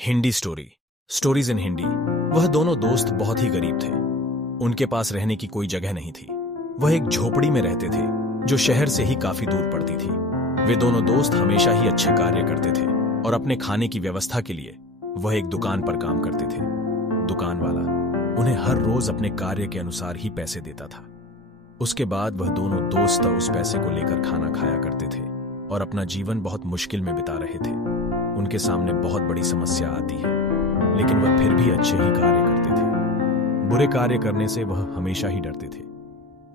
Hindi stories in Hindi. वह दोनों दोस्त बहुत ही गरीब थे। उनके पास रहने की कोई जगह नहीं थी। वह एक झोपड़ी में रहते थे जो शहर से ही काफी दूर पड़ती थी। वे दोनों दोस्त हमेशा ही अच्छे कार्य करते थे और अपने खाने की व्यवस्था के लिए वह एक दुकान पर काम करते थे। दुकान वाला उन्हें हर रोज अपने कार्य के अनुसार ही पैसे देता था। उसके बाद वह दोनों दोस्त उस पैसे को लेकर खाना खाया करते थे और अपना जीवन बहुत मुश्किल में बिता रहे थे। उनके सामने बहुत बड़ी समस्या आती है, लेकिन वह फिर भी अच्छे ही कार्य करते थे। बुरे कार्य करने से वह हमेशा ही डरते थे।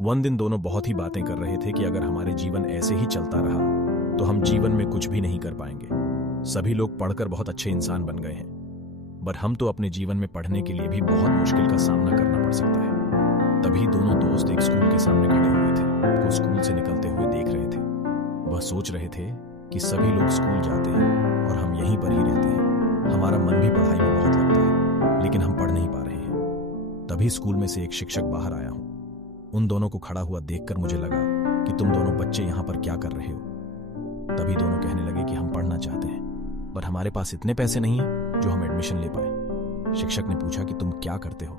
one दिन दोनों बहुत ही बातें कर रहे थे कि अगर हमारे जीवन ऐसे ही चलता रहा तो हम जीवन में कुछ भी नहीं कर पाएंगे। सभी लोग पढ़कर बहुत अच्छे इंसान बन गए हैं, पर हम तो अपने जीवन में पढ़ने के लिए भी बहुत मुश्किल का सामना करना पड़ सकता है। तभी दोनों दोस्त एक स्कूल के सामने खड़े हुए थे, को स्कूल से निकलते हुए देख रहे थे। वह सोच रहे थे कि सभी लोग स्कूल जाते हैं और हम यहीं पर ही रहते हैं। हमारा मन भी पढ़ाई में बहुत लगता है, लेकिन हम पढ़ नहीं पा रहे हैं। तभी स्कूल में से एक शिक्षक बाहर आया हूं। उन दोनों को खड़ा हुआ देखकर मुझे लगा कि तुम दोनों बच्चे यहां पर क्या कर रहे हो। तभी दोनों कहने लगे कि हम पढ़ना चाहते हैं, पर हमारे पास इतने पैसे नहीं है जो हम एडमिशन ले पाए। शिक्षक ने पूछा कि तुम क्या करते हो।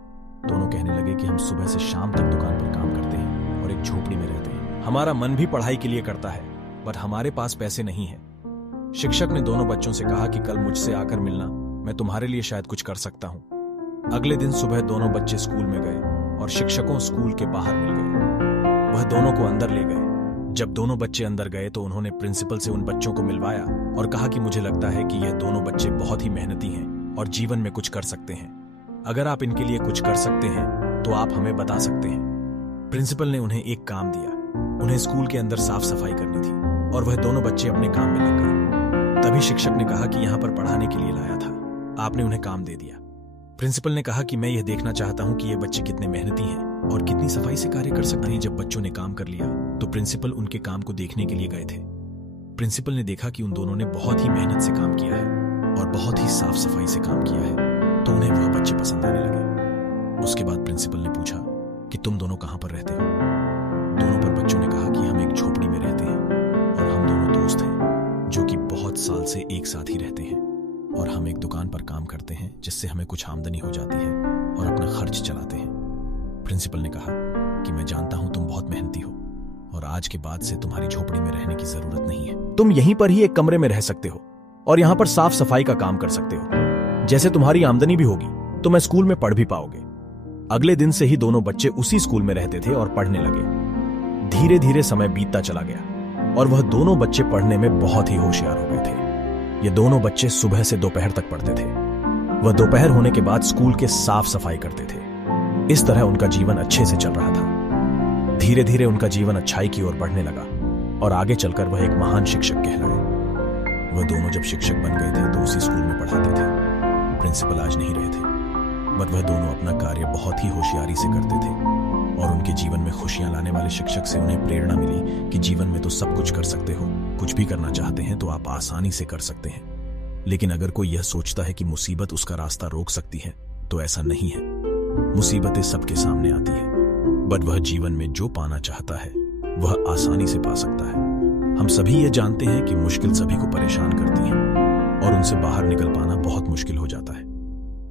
दोनों कहने लगे कि हम सुबह से शाम तक दुकान पर काम करते हैं और एक झोपड़ी में रहते हैं। हमारा मन भी पढ़ाई के लिए करता है, पर हमारे पास पैसे नहीं है। शिक्षक ने दोनों बच्चों से कहा कि कल मुझसे आकर मिलना, मैं तुम्हारे लिए शायद कुछ कर सकता हूं। अगले दिन सुबह दोनों बच्चे स्कूल में गए और शिक्षकों स्कूल के बाहर मिल गए। वह दोनों को अंदर ले गए। जब दोनों बच्चे अंदर गए तो उन्होंने प्रिंसिपल से उन बच्चों को मिलवाया और कहा कि मुझे लगता है कि यह दोनों बच्चे बहुत ही मेहनती हैं और जीवन में कुछ कर सकते हैं। अगर आप इनके लिए कुछ कर सकते हैं तो आप हमें बता सकते हैं। प्रिंसिपल ने उन्हें एक काम दिया। उन्हें स्कूल के अंदर साफ सफाई करनी थी और वह दोनों बच्चे अपने काम में लग गए। तभी शिक्षक ने कहा कि यहां पर पढ़ाने के लिए लाया था, आपने उन्हें काम दे दिया। प्रिंसिपल ने कहा कि मैं यह देखना चाहता हूं कि ये बच्चे कितने मेहनती हैं और कितनी सफाई से कार्य कर सकते हैं। जब बच्चों ने काम कर लिया तो प्रिंसिपल उनके काम को देखने के लिए गए थे। प्रिंसिपल ने देखा कि उन दोनों ने बहुत ही मेहनत से काम किया है और बहुत ही साफ सफाई से काम किया है, तो उन्हें वह बच्चे पसंद आने लगे। उसके बाद प्रिंसिपल ने पूछा कि तुम दोनों कहां पर रहते हो। दोनों पर बच्चों ने कहा कि हम एक झोपड़ी में रहते हैं और हम दोनों दोस्त हैं जो कि बहुत साल से एक साथ ही रहते हैं, और हम एक दुकान पर काम करते हैं जिससे हमें कुछ आमदनी हो जाती है और अपना खर्च चलाते हैं। प्रिंसिपल ने कहा कि मैं जानता हूं तुम बहुत मेहनती हो और आज के बाद से तुम्हारी झोपड़ी में रहने की जरूरत नहीं है। तुम यहीं पर ही एक कमरे में रह सकते हो और यहां पर साफ सफाई का काम कर सकते हो। जैसे तुम्हारी आमदनी भी होगी तो मैं स्कूल में पढ़ भी पाओगे। अगले दिन से ही दोनों बच्चे उसी स्कूल में रहते थे और पढ़ने लगे। धीरे धीरे समय बीतता चला गया और वह दोनों बच्चे पढ़ने में बहुत ही होशियार हो गए थे। ये दोनों बच्चे सुबह से दोपहर तक पढ़ते थे। वह दोपहर होने के बाद स्कूल के साफ सफाई करते थे। इस तरह उनका जीवन अच्छे से चल रहा था। धीरे धीरे उनका जीवन अच्छाई की ओर बढ़ने लगा और आगे चलकर वह एक महान शिक्षक कहलाए। वह दोनों जब शिक्षक बन गए थे तो उसी स्कूल में पढ़ाते थे। प्रिंसिपल आज नहीं रहे थे, पर वह दोनों अपना कार्य बहुत ही होशियारी से करते थे और उनके जीवन में खुशियां लाने वाले शिक्षक से उन्हें प्रेरणा मिली कि जीवन में तो सब कुछ कर सकते हो। कुछ भी करना चाहते हैं तो आप आसानी से कर सकते हैं, लेकिन अगर कोई यह सोचता है कि मुसीबत उसका रास्ता रोक सकती है तो ऐसा नहीं है। मुसीबतें सबके सामने आती है, बट वह जीवन में जो पाना चाहता है वह आसानी से पा सकता है। हम सभी ये जानते हैं कि मुश्किल सभी को परेशान करती है और उनसे बाहर निकल पाना बहुत मुश्किल हो जाता है।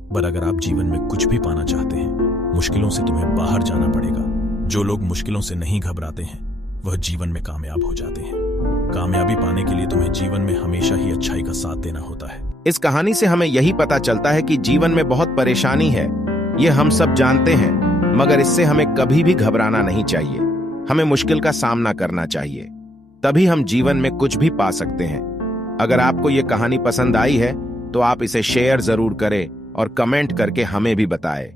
पर अगर आप जीवन में कुछ भी पाना चाहते हैं, मुश्किलों से तुम्हें बाहर जाना पड़ेगा। जो लोग मुश्किलों से नहीं घबराते हैं वह जीवन में कामयाब हो जाते हैं। कामयाबी पाने के लिए तुम्हें जीवन में हमेशा ही अच्छाई का साथ देना होता है। इस कहानी से हमें यही पता चलता है कि जीवन में बहुत परेशानी है, ये हम सब जानते हैं, मगर इससे हमें कभी भी घबराना नहीं चाहिए। हमें मुश्किल का सामना करना चाहिए, तभी हम जीवन में कुछ भी पा सकते हैं। अगर आपको ये कहानी पसंद आई है तो आप इसे शेयर जरूर करें और कमेंट करके हमें भी बताएं।